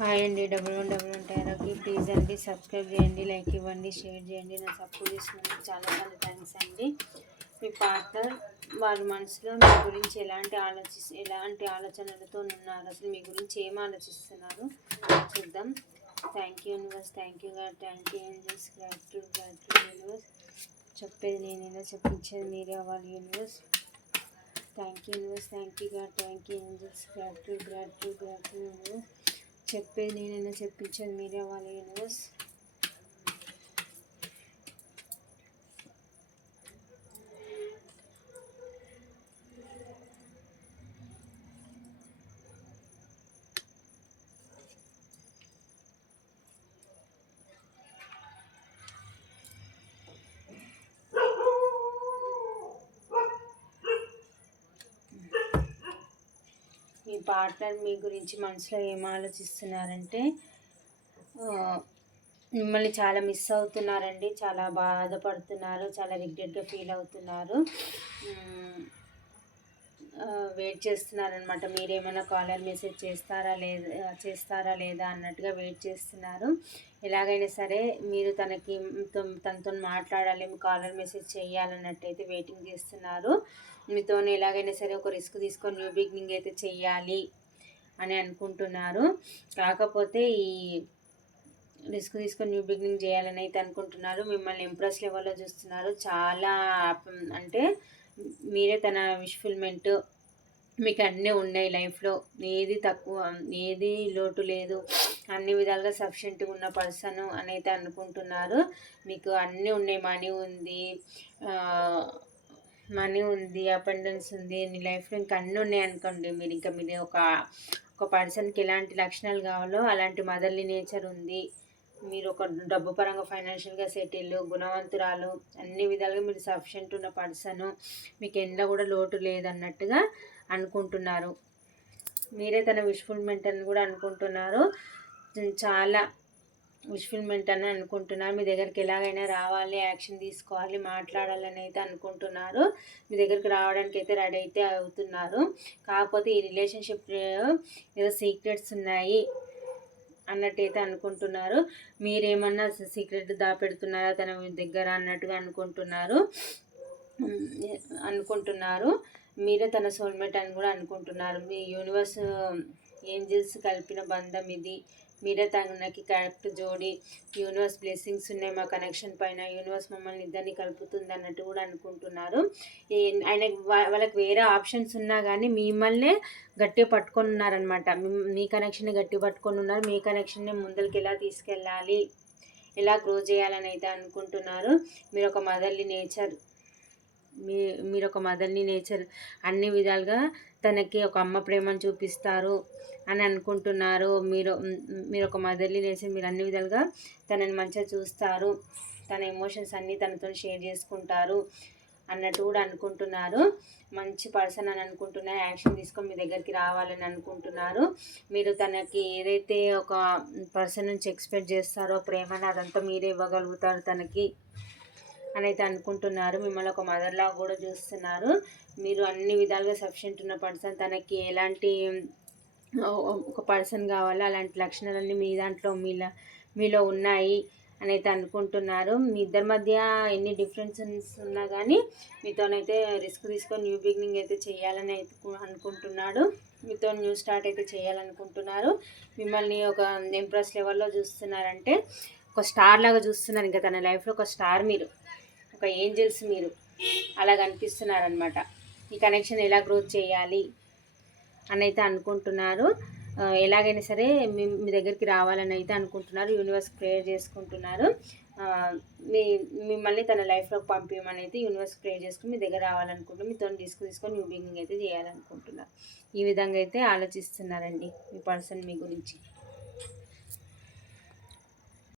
Hi అండి. Double one double one టైరాకి please అండి సబ్స్క్రైబ్ చేయండి లైక్ ఇవ్వండి షేర్ చేయండి. నా సపోర్ట్ చేసినందుకు చాలా చాలా థ్యాంక్స్ అండి. మీ పార్ట్నర్ వారి మనసులో మీ గురించి ఎలాంటి ఆలోచి ఎలాంటి ఆలోచనలతో ఉన్నారు? అసలు మీ గురించి ఏం ఆలోచిస్తున్నారు? చూద్దాం. Thank you universe thank you God thank you universe. Gratitude gratitude universe. చెప్పేది నేనైనా చెప్పించేది మీరే అవ్వాలి universe. Thank you universe thank you God thank you universe. Gratitude gratitude gratitude universe. చెప్పేది నేనైనా చెప్పించేది మీరే వాళ్ళ యూనివర్స్ పార్ట్నర్ మీ గురించి మనసులో ఏం ఆలోచిస్తున్నారంటే మిమ్మల్ని చాలా మిస్ అవుతున్నారండి చాలా బాధపడుతున్నారు చాలా రిగ్రెట్గా ఫీల్ అవుతున్నారు. వెయిట్ చేస్తున్నారనమాట మీరేమైనా కాలర్ మెసేజ్ చేస్తారా లేదా చేస్తారా లేదా అన్నట్టుగా వెయిట్ చేస్తున్నారు. ఎలాగైనా సరే మీరు తనకి తనతో మాట్లాడాలి కాలర్ మెసేజ్ చేయాలన్నట్టయితే వెయిటింగ్ చేస్తున్నారు. మీతో ఎలాగైనా సరే ఒక రిస్క్ తీసుకొని న్యూ బిగినింగ్ అయితే చెయ్యాలి అని అనుకుంటున్నారు. కాకపోతే ఈ రిస్క్ తీసుకొని న్యూ బిగినింగ్ చేయాలని అయితే అనుకుంటున్నారు. మిమ్మల్ని ఇంప్రెస్ లెవెల్లో చూస్తున్నారు. చాలా అంటే మీరే తన విష్ఫుల్మెంట్ మీకు అన్నీ ఉన్నాయి లైఫ్లో. ఏది తక్కువ ఏది లోటు లేదు. అన్ని విధాలుగా సఫిషియెంట్గా ఉన్న పర్సన్ అని అయితే అనుకుంటున్నారు. మీకు అన్నీ ఉన్నాయి. మనీ ఉంది మనీ ఉంది అపెండెన్స్ ఉంది నీ లైఫ్లో ఇంకా అన్నీ ఉన్నాయి అనుకోండి. మీరు ఇంకా మీరు ఒక ఒక పర్సన్కి ఎలాంటి లక్షణాలు కావాలో అలాంటి మదర్లీ నేచర్ ఉంది. మీరు ఒక డబ్బు పరంగా ఫైనాన్షియల్గా సెటిల్ గుణవంతురాలు అన్ని విధాలుగా మీరు సఫిషియెంట్ ఉన్న పర్సన్ మీకు ఎండ కూడా లోటు లేదన్నట్టుగా అనుకుంటున్నారు. మీరే తన విష్ఫుల్మెంట్ అని కూడా అనుకుంటున్నారు. చాలా విష్ఫుల్మెంట్ అని అనుకుంటున్నారు. మీ దగ్గరికి ఎలాగైనా రావాలి యాక్షన్ తీసుకోవాలి మాట్లాడాలని అయితే అనుకుంటున్నారు. మీ దగ్గరికి రావడానికి అయితే రెడీ అయితే అవుతున్నారు. కాకపోతే ఈ రిలేషన్షిప్ ఏదో సీక్రెట్స్ ఉన్నాయి. అన్నట్టయితే అనుకుంటున్నారు. మీరేమన్నా సీక్రెట్ దాపెడుతున్నారా? తన దగ్గర అన్నట్టుగా అనుకుంటున్నారు. అనుకుంటున్నారు. మీరే తన సోల్మేట్ అని కూడా అనుకుంటున్నారు. మీ యూనివర్స్ ఏంజిల్స్ కలిపిన బంధం ఇది. మీరే తనకి కరెక్ట్ జోడి. యూనివర్స్ బ్లెస్సింగ్స్ ఉన్నాయి మా కనెక్షన్ పైన. యూనివర్స్ మమ్మల్ని ఇద్దరిని కలుపుతుంది అన్నట్టు కూడా అనుకుంటున్నారు. ఆయన వాళ్ళకి వేరే ఆప్షన్స్ ఉన్నా కానీ మిమ్మల్నే గట్టిగా పట్టుకొని ఉన్నారనమాట మీ కనెక్షన్ని గట్టి పట్టుకొని ఉన్నారు మీ కనెక్షన్ని ముందరికి ఎలా తీసుకెళ్ళాలి? ఎలా గ్రో చేయాలని అయితే అనుకుంటున్నారు. మీరు ఒక మదర్లీ నేచర్ మీ మీరు ఒక మదర్ని నేచర్ అన్ని విధాలుగా తనకి ఒక అమ్మ ప్రేమను చూపిస్తారు అని అనుకుంటున్నారు. మీరు మీరు ఒక మదర్లీ నేచర్ మీరు అన్ని విధాలుగా తనని మంచిగా చూస్తారు. తన ఎమోషన్స్ అన్నీ తనతో షేర్ చేసుకుంటారు అన్నట్టు కూడా అనుకుంటున్నారు. మంచి పర్సన్ అని అనుకుంటున్నారు యాక్షన్ తీసుకొని మీ దగ్గరికి రావాలని అనుకుంటున్నారు. మీరు తనకి ఏదైతే ఒక పర్సన్ నుంచి ఎక్స్పెక్ట్ చేస్తారో ప్రేమని అదంతా మీరే ఇవ్వగలుగుతారు తనకి. అని అయితే అనుకుంటున్నారు. మిమ్మల్ని ఒక మదర్లా కూడా చూస్తున్నారు. మీరు అన్ని విధాలుగా సఫిషియంట్ ఉన్న పర్సన్ తనకి ఎలాంటి ఒక పర్సన్ కావాలో అలాంటి లక్షణాలన్నీ మీ దాంట్లో మీలో మీలో ఉన్నాయి అని అయితే అనుకుంటున్నారు. మీ ఇద్దరి మధ్య ఎన్ని డిఫరెన్సెస్ ఉన్నా కానీ మీతోనైతే రిస్క్ తీసుకొని న్యూ బిగినింగ్ అయితే చేయాలని అయితే అనుకుంటున్నాడు. మీతో న్యూ స్టార్ట్ అయితే చేయాలనుకుంటున్నారు. మిమ్మల్ని ఒక ఇంప్రెస్ లెవెల్లో చూస్తున్నారంటే ఒక స్టార్ లాగా చూస్తున్నారు ఇంకా తన లైఫ్లో ఒక స్టార్ మీరు ఒక ఏంజల్స్ మీరు అలా కనిపిస్తున్నారనమాట ఈ కనెక్షన్ ఎలా గ్రోత్ చేయాలి అని అయితే అనుకుంటున్నారు ఎలాగైనా సరే మీ మీ దగ్గరికి రావాలని అయితే అనుకుంటున్నారు. యూనివర్స్ ప్రేయర్ చేసుకుంటున్నారు. మీ మిమ్మల్ని తన లైఫ్లోకి పంపించమని అయితే యూనివర్స్ ప్రేయర్ చేసుకుని మీ దగ్గర రావాలనుకుంటున్నారు. మీతో తీసుకు తీసుకొని న్యూ బిగినింగ్ అయితే చేయాలనుకుంటున్నారు. ఈ విధంగా అయితే ఆలోచిస్తున్నారండి మీ పర్సన్ మీ గురించి.